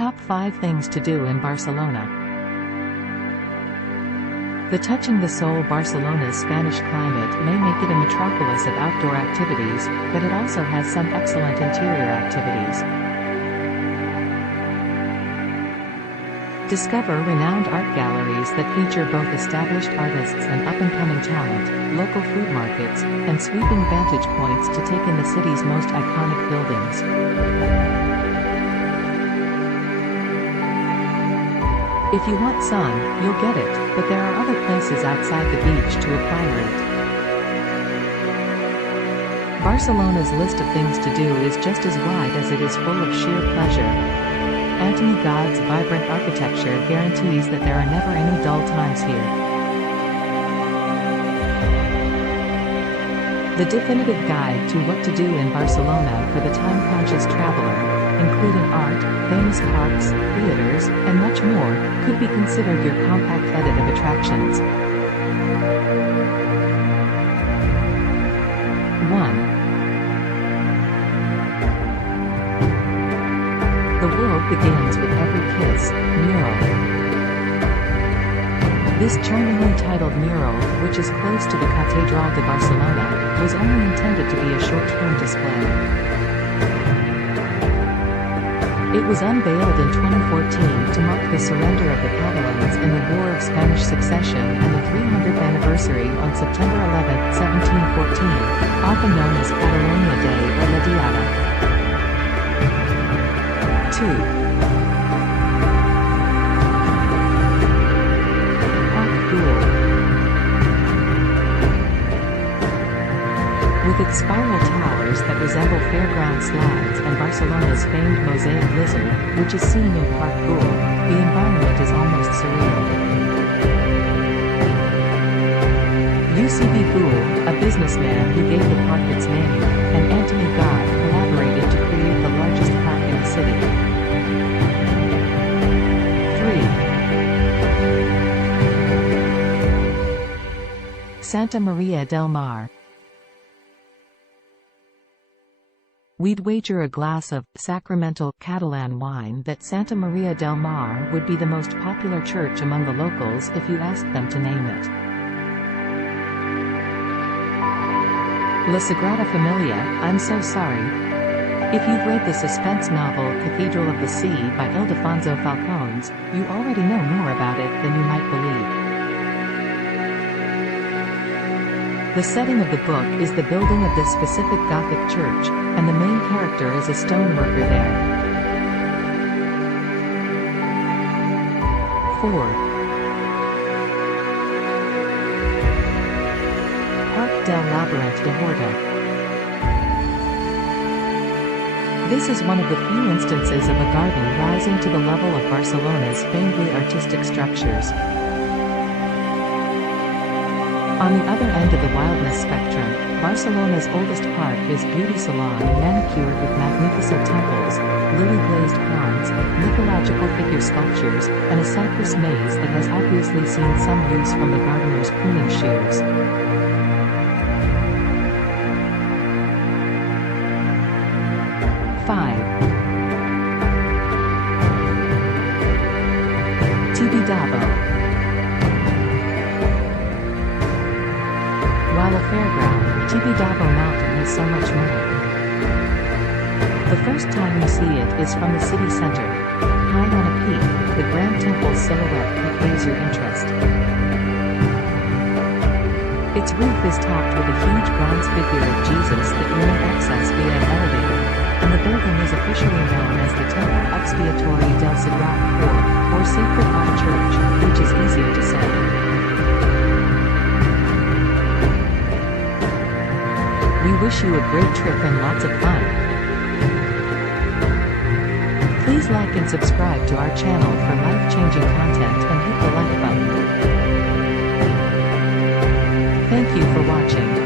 Top 5 Things to Do in Barcelona. The touching the soul Barcelona's Spanish climate may make it a metropolis of outdoor activities, but it also has some excellent interior activities. Discover renowned art galleries that feature both established artists and up-and-coming talent, local food markets, and sweeping vantage points to take in the city's most iconic buildings. If you want sun, you'll get it, but there are other places outside the beach to acquire it. Barcelona's list of things to do is just as wide as it is full of sheer pleasure. Antony Gaudi's vibrant architecture guarantees that there are never any dull times here. The definitive guide to what to do in Barcelona for the time-conscious traveler, including art, famous parks, theaters, and much more, could be considered your compact edit of attractions. 1. The world begins with every kiss, mural. This charmingly titled mural, which is close to the Catedral de Barcelona, was only intended to be a short-term display. It was unveiled in 2014 to mark the surrender of the Catalans in the War of Spanish Succession and the 300th anniversary on September 11, 1714, often known as Catalonia Day or La Diada. 2. Parc Güell. With its spiral towers that resemble fairground slides and Barcelona's famed mosaic lizard, which is seen in Parc Güell, the environment is almost surreal. UCB Güell, a businessman who gave the park its name, and Antony Gaudi collaborated to create the largest park in the city. 3. Santa Maria del Mar. We'd wager a glass of sacramental Catalan wine that Santa Maria del Mar would be the most popular church among the locals if you asked them to name it. La Sagrada Familia, I'm so sorry. If you've read the suspense novel Cathedral of the Sea by Ildefonso Falcones, you already know more about it than you might believe. The setting of the book is the building of this specific Gothic church, and the main character is a stoneworker there. 4. Parc del Laberint de Horta. This is one of the few instances of a garden rising to the level of Barcelona's famedly artistic structures. On the other end of the wildness spectrum, Barcelona's oldest park is Beauty Salon manicured with magnificent temples, lily-glazed ponds, mythological figure sculptures, and a cypress maze that has obviously seen some use from the gardener's pruning shears. 5. Tibidabo. While a fairground, Tibidabo Mountain is so much more. The first time you see it is from the city center. High on a peak, the Grand Temple's silhouette pays your interest. Its roof is topped with a huge bronze figure of Jesus that you may access via an elevator, and the building is officially known as the Temple Expiatory del Sagrat Cor, or Sacred Heart Church, which is easier to say. We wish you a great trip and lots of fun. Please like and subscribe to our channel for life-changing content and hit the like button. Thank you for watching.